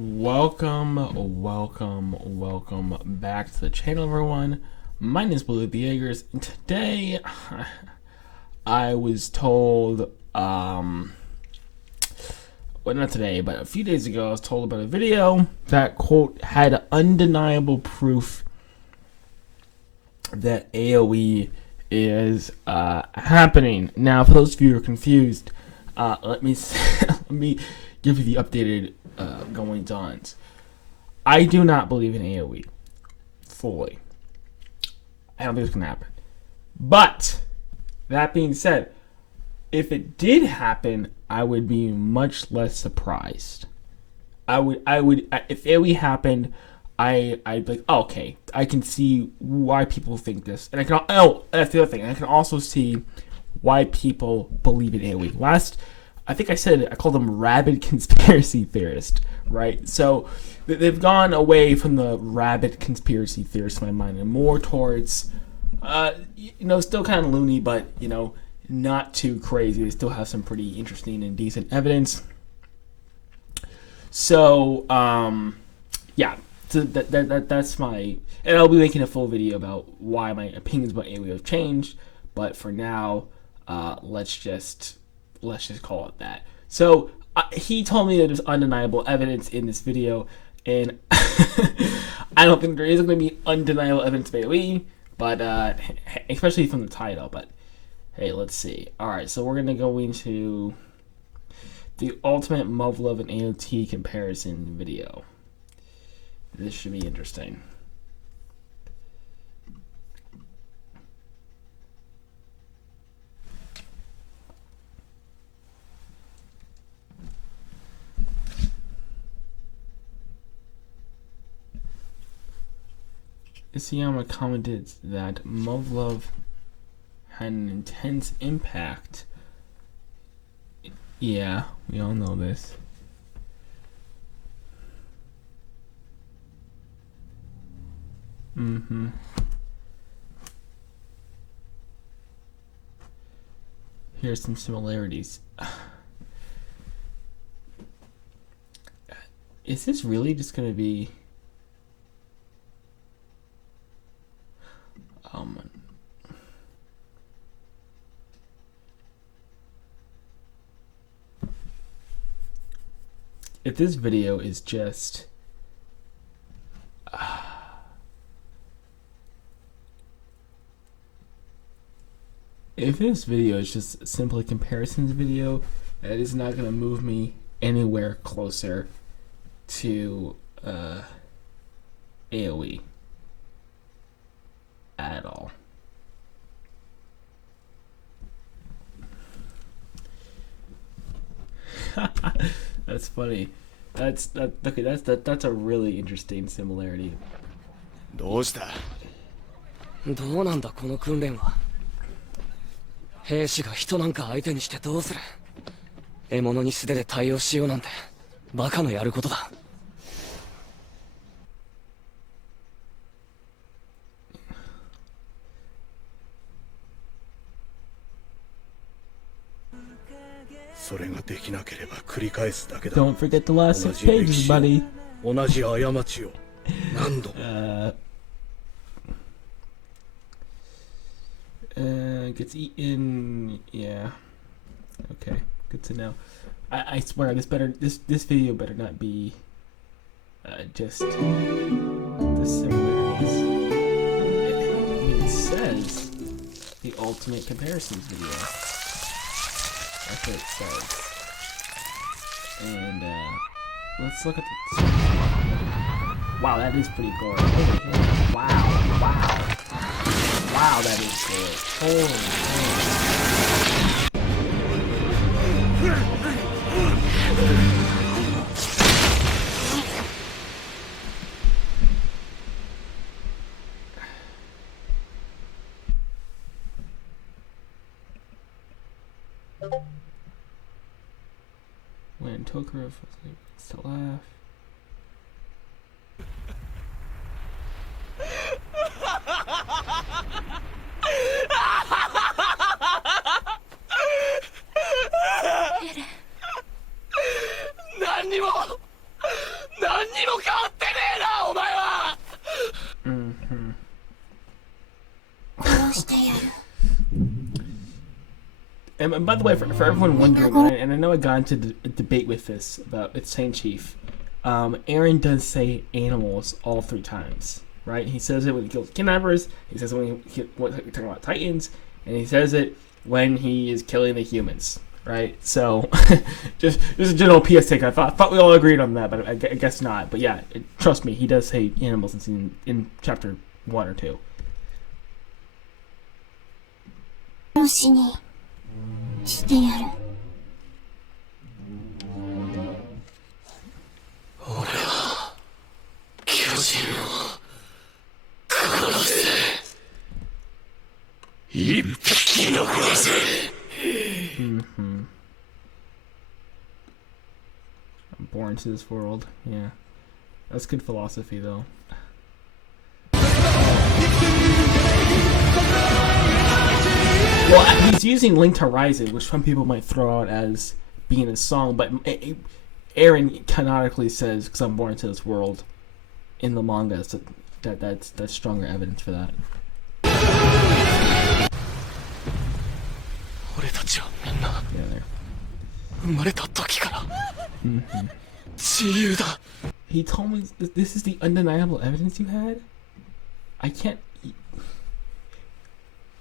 Welcome back to the channel, everyone. My name is Blue the Jaegers, and today I was told, well, not today, but a few days ago, I was told about a video that, quote, had undeniable proof that AOE is happening. Now, for those of you who are confused, let me give you the updated goings-ons. I do not believe in AOE fully. I don't think it's gonna happen. But that being said, if it did happen, I would be much less surprised. I would if AOE happened, I'd be like, oh, okay, I can see why people think this, and I can. Oh, that's the other thing. I can also see why people believe in AOE. I think I called them rabid conspiracy theorists, right? So they've gone away from the rabid conspiracy theorists in my mind and more towards, still kind of loony, but, not too crazy. They still have some pretty interesting and decent evidence. So, yeah, so that's my, and I'll be making a full video about why my opinions about AOE have changed, but for now, let's just call it that. So he told me that there's undeniable evidence in this video, and I don't think there is going to be undeniable evidence of AOE, but especially from the title. But hey, let's see. All right, so we're going to go into the ultimate Muv-Luv and AOT comparison video. This should be interesting. Isayama commented that Muv-Luv had an intense impact. Yeah, we all know this. Here's some similarities. Is this really just gonna be... if this video is just simply comparisons video, that is not going to move me anywhere closer to AOE at all. That's funny. That's a really interesting similarity. どうした?どうなんだこの訓練は。兵士が人なんか相手にしてどうする。獲物に素手で対応しようなんてバカのやることだ。それができなければ繰り返すだけだ。 Don't forget the last 6 pages, buddy. 同じ過ちを何度も。Gets eaten. Yeah. Okay. Good to know. I swear this video better not be just the similarities. It says the ultimate comparisons video. That's what it says. And let's look at the. Wow, that is pretty gory. Wow, that is good. Holy when Tokarov was to laugh. And by the way, for everyone wondering, and I know I got into a debate with this about Insane Chief, Aaron does say animals all 3 times, right? He says it when he kills kidnappers, he says it when he's talking about Titans, and he says it when he is killing the humans, right? So, just a general PSA. I thought we all agreed on that, but I guess not. But yeah, trust me, he does say animals in chapter 1 or 2. よしにしてやる。俺は巨人を殺せ。一匹残せ。I'm born to this world. Yeah, that's good philosophy, though. Well, he's using Linked Horizon, which some people might throw out as being a song, but Aaron canonically says, "Because I'm born into this world," in the manga, so that's stronger evidence for that. 俺たちはみんな Yeah, there. 生まれた時から自由だ。 He told me this is the undeniable evidence you had. I can't.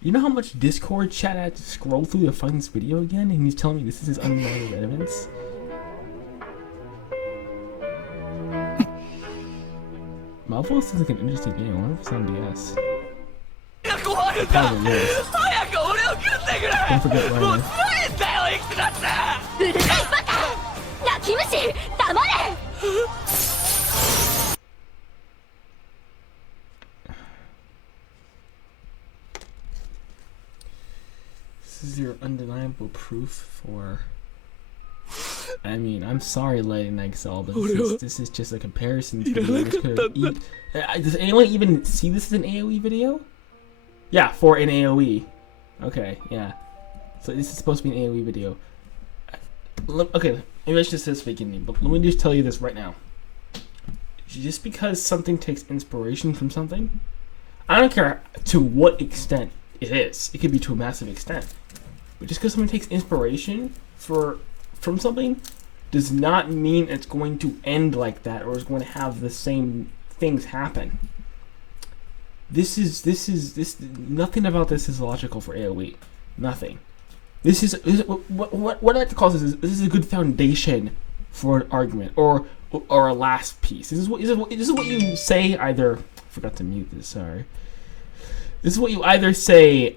You know how much Discord chat I had to scroll through to find this video again, and he's telling me this is his undeniable evidence. Marvel seems like an interesting game. I wonder if it's on DS. Probably is. Don't forget Ryan. うるさいバカ！泣き虫！黙れ！ This is your undeniable proof for. I mean, I'm sorry, Lighting Excel, but this is just a comparison video. Does anyone even see this as an AOE video? Yeah, for an AOE. Okay, yeah. So this is supposed to be an AOE video. Okay, maybe I should say this beginning, but let me just tell you this right now. Just because something takes inspiration from something, I don't care to what extent it is. It could be to a massive extent. But just because someone takes inspiration from something does not mean it's going to end like that or is going to have the same things happen. Nothing about this is logical for AOE. Nothing. What I like to call this is a good foundation for an argument or a last piece. This is what you say either. I forgot to mute this. Sorry. This is what you either say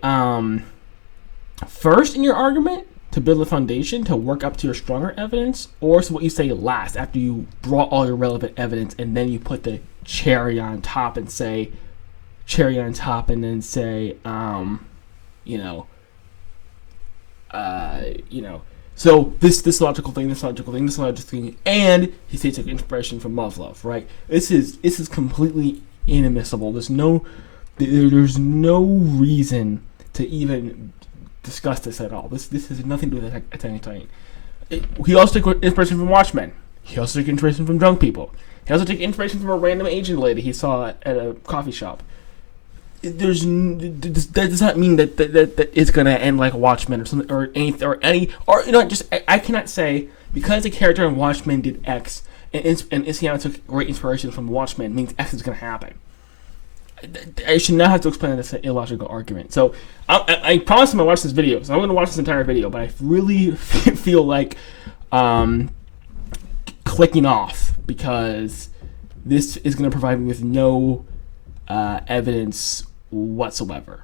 first in your argument to build a foundation to work up to your stronger evidence, or it's what you say last after you brought all your relevant evidence and then you put the cherry on top and say so this logical thing, and he takes like inspiration from Love, right? This is completely inadmissible. There's no reason to even discuss this at all. This has nothing to do with Attack on Titan. He also took inspiration from Watchmen. He also took inspiration from drunk people. He also took inspiration from a random Asian lady he saw at a coffee shop. That does not mean that it's gonna end like Watchmen or something I cannot say because a character in Watchmen did X and Isayama took great inspiration from Watchmen means X is gonna happen. I should not have to explain this illogical argument. So I promised him I watch this video, so I'm gonna watch this entire video. But I really feel like clicking off because this is gonna provide me with no evidence whatsoever,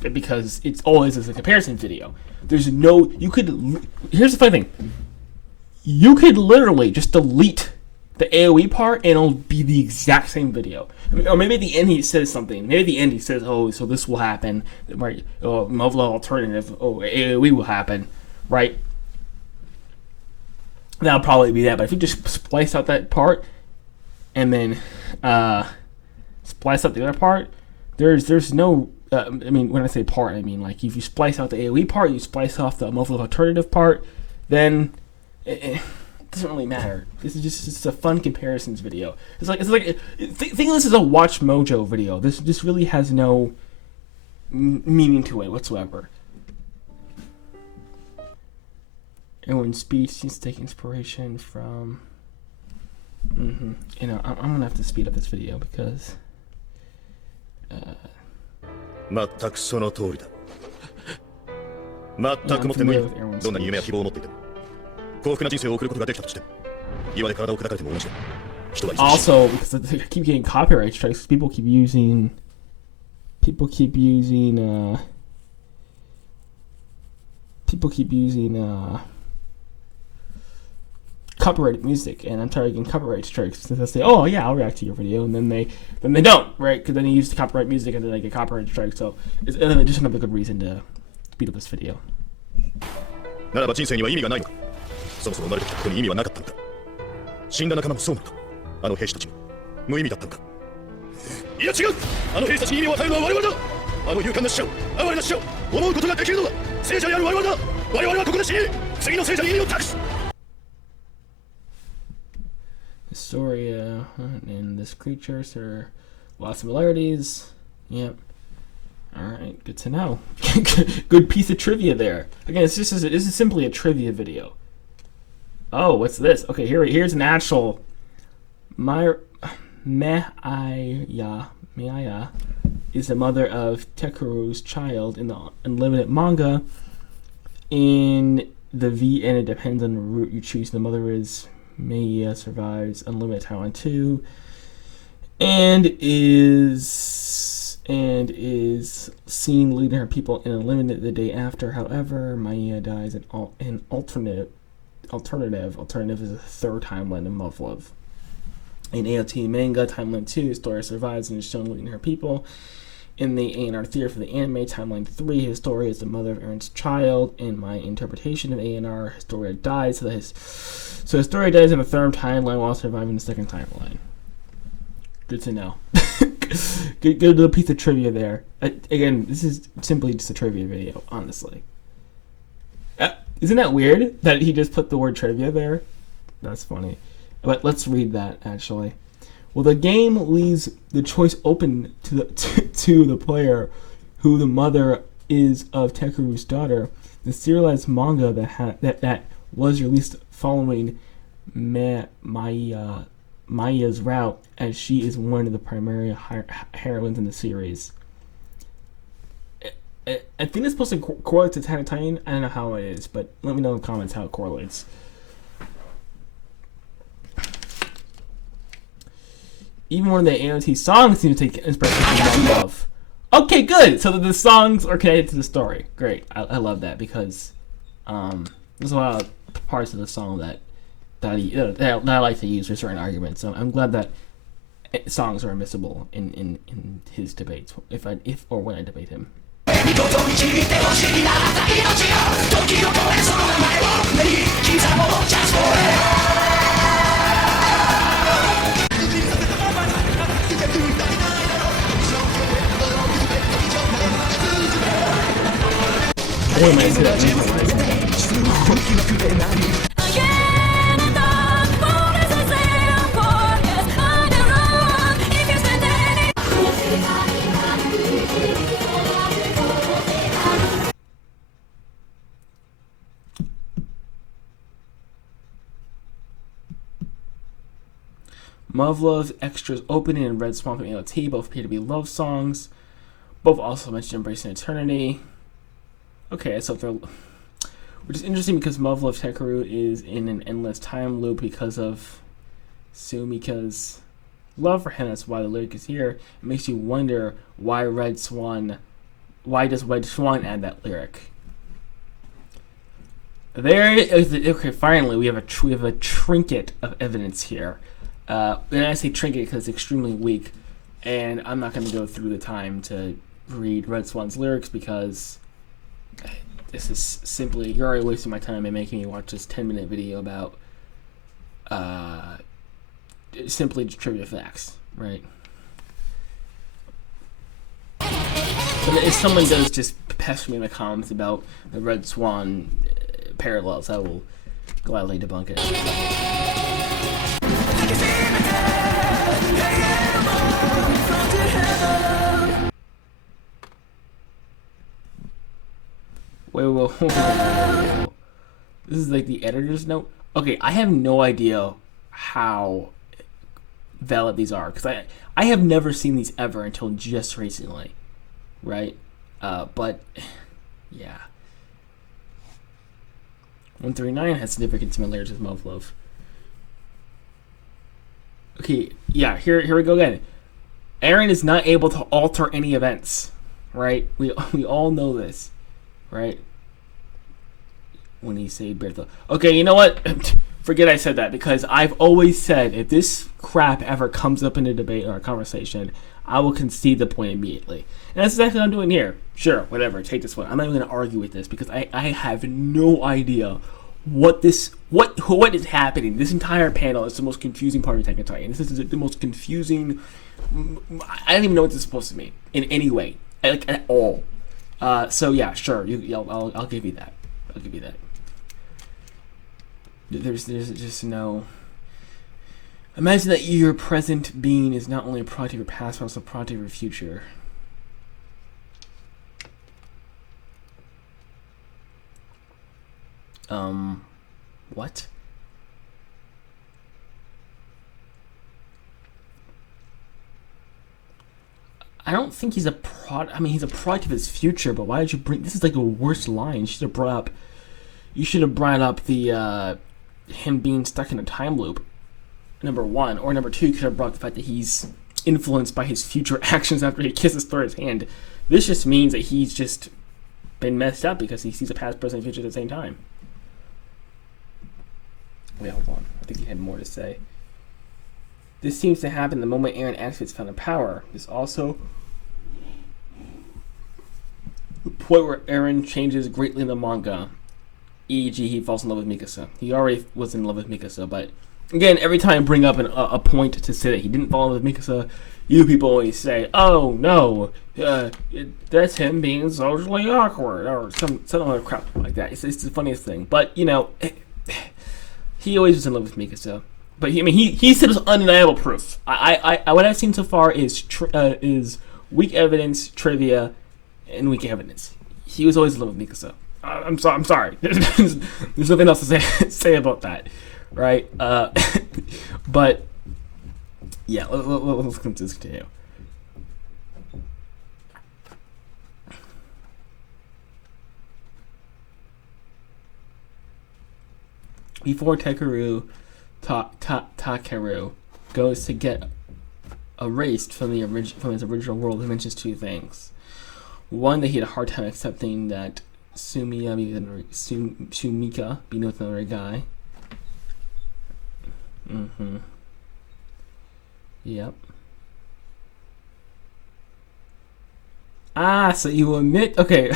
because it's always as a comparison video. Here's the funny thing: you could literally just delete the AOE part and it'll be the exact same video. Or maybe at the end he says something. Maybe at the end he says, "Oh, so this will happen." Right? Oh, Movlo alternative. Oh, AOE will happen. Right? That'll probably be that. But if you just splice out that part and then splice out the other part, there's no. I mean, when I say part, I mean like if you splice out the AOE part, you splice off the Movlo alternative part, then it doesn't really matter. This is just a fun comparisons video. It's like think of this as a Watch Mojo video. This really has no meaning to it whatsoever. Everyone's speech seems to take inspiration from. You know, I'm gonna have to speed up this video because. 全くその通りだ。全くもって無意味。どんなに夢や希望を持っていても幸福な人生を送ることができたとしても岩で体を砕かれても同じだ。人はいつも Also, because I keep getting copyright strikes, people keep using copyrighted music, and I'm tired of getting copyright strikes. So they say, "Oh yeah, I'll react to your video," and then they don't, right? Because then they use the copyright music, and then they get copyright strikes. So it's just another good reason to speed up this video. ならば人生には意味がないのか。そもそも生まれてきたことに意味はなかったのか。死んだ仲間もそうなのか。あの兵士たちも無意味だったのか。いや違う。あの兵士たちに意味を与えるのは我々だ。あの勇敢な死者を、哀れな死者を思うことができるのは聖者である我々だ。我々はここで死に、次の聖者に意味を託す。Historia and this creature, sir. A lot of similarities. Yep. Alright, good to know. Good piece of trivia there. Again, this is simply a trivia video. Oh, what's this? Okay, here's an actual Maya is the mother of Tekeru's child in the Unlimited manga. In the V, and it depends on the route you choose. The mother is Maya, survives Unlimited Timeline 2 and is seen leading her people in Unlimited the day after. However, Maya dies in alternative is a third timeline in Muv-Luv. In AOT manga, Timeline 2, Historia survives and is shown leading her people. In the A&R theory for the anime, Timeline 3, Historia is the mother of Aaron's child. In my interpretation of A&R, Historia dies. So Historia dies in the third timeline while surviving the second timeline. Good to know. good little piece of trivia there. Again, this is simply just a trivia video, honestly. Isn't that weird that he just put the word trivia there? That's funny. But let's read that, actually. Well, the game leaves the choice open to the player who the mother is of Tekeru's daughter. The serialized manga that was released following Maya's route, as she is one of the primary heroines in the series. I think it's supposed to correlate to Attack on Titan. I don't know how it is, but let me know in the comments how it correlates. Even one of the AOT songs seems to take inspiration from Love. Okay, good. So the songs are connected to the story. Great. I love that because there's a lot of parts of the song that I like to use for certain arguments. So I'm glad that songs are admissible in his debates if or when I debate him. What am I saying? Muv-Luv extras opening and Red Swamp and AOT both appear to be love songs. Both also mention embracing eternity. Okay, so which is interesting because Muv-Luv Tekeru is in an endless time loop because of Sumika's love for him. That's why the lyric is here. It makes you wonder why does Red Swan add that lyric? There is okay. Finally, we have a trinket of evidence here. And I say trinket because it's extremely weak, and I'm not going to go through the time to read Red Swan's lyrics because this is simply, you're already wasting my time by making me watch this 10-minute video about simply trivia facts, right? But if someone does just pester me in the comments about the Red Swan parallels, I will gladly debunk it. Wait. This is like the editor's note. Okay, I have no idea how valid these are because I have never seen these ever until just recently, right? But yeah, 139 has significant similarities with Movlov. Okay, yeah, here we go again. Eren is not able to alter any events, right? We all know this, right? When he say Bertha. Okay, you know what? Forget I said that because I've always said if this crap ever comes up in a debate or a conversation, I will concede the point immediately. And that's exactly what I'm doing here. Sure, whatever, take this one. I'm not even going to argue with this because I have no idea what is happening. This entire panel is the most confusing part of Attack on Titan. This is the most confusing. I don't even know what this is supposed to mean in any way, like at all. So yeah, sure. I'll give you that. I'll give you that. There's just no. Imagine that your present being is not only a product of your past, but also a product of your future. What? I don't think he's a product. I mean, he's a product of his future, but why did you bring? This is like the worst line. You should have brought up the him being stuck in a time loop. Number one, or number two, you could have brought up the fact that he's influenced by his future actions after he kisses Thor's hand. This just means that he's just been messed up because he sees a past, present, and future at the same time. Wait, hold on. I think he had more to say. This seems to happen the moment Eren activates Fountain Power. This also the point where Eren changes greatly in the manga. E.g., he falls in love with Mikasa. He already was in love with Mikasa, but again, every time I bring up a point to say that he didn't fall in love with Mikasa, you people always say, "Oh no, that's him being socially awkward," or some other crap like that. It's the funniest thing. But you know, he always was in love with Mikasa. But he said it was undeniable proof. What I've seen so far is weak evidence, trivia, and weak evidence. He was always in love with Mikasa. I'm sorry. There's nothing else to say about that, right? But yeah, let's continue. Before Takeru goes to get erased from his original world, he mentions two things. One, that he had a hard time accepting that Sumika be with another guy. Yep. So you admit? Okay.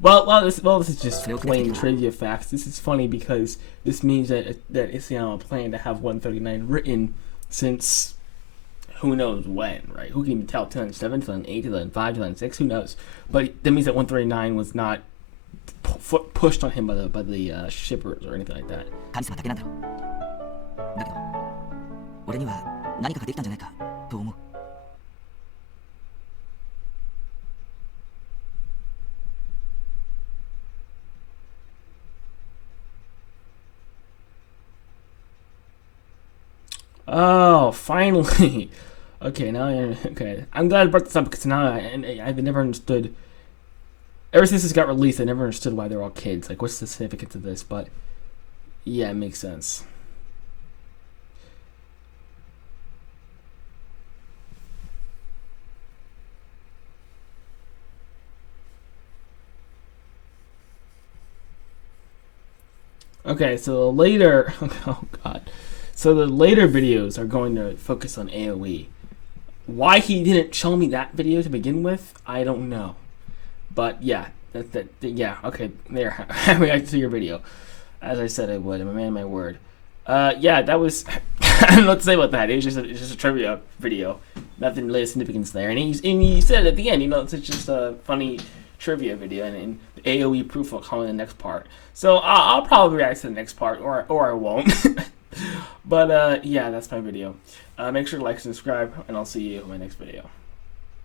Well, this is just plain trivia facts. This is funny because this means that Isayama planned to have 139 written since who knows when, right? Who can even tell? 2007, 2008, 2005, 2006, who knows? But that means that 139 was not pushed on him by the shippers or anything like that. 神様だけなんだろう。だけど、俺には何かができたんじゃないかと思う。Oh, finally. Okay, I'm glad I brought this up because now I've never understood. Ever since this got released, I never understood why they're all kids. Like, what's the significance of this? But yeah, it makes sense. Okay, so later, oh god. So the later videos are going to focus on AOE. Why he didn't show me that video to begin with, I don't know. But yeah, yeah, okay, there. I reacted to your video. As I said I would. I'm a man of my word. Yeah, that was I don't know what to say about that. It's just a trivia video. Nothing really significance there. And he said at the end, it's just a funny trivia video, and AOE proof will come in the next part. So I'll probably react to the next part, or I won't. But yeah, that's my video. Make sure to like and subscribe, and I'll see you in my next video.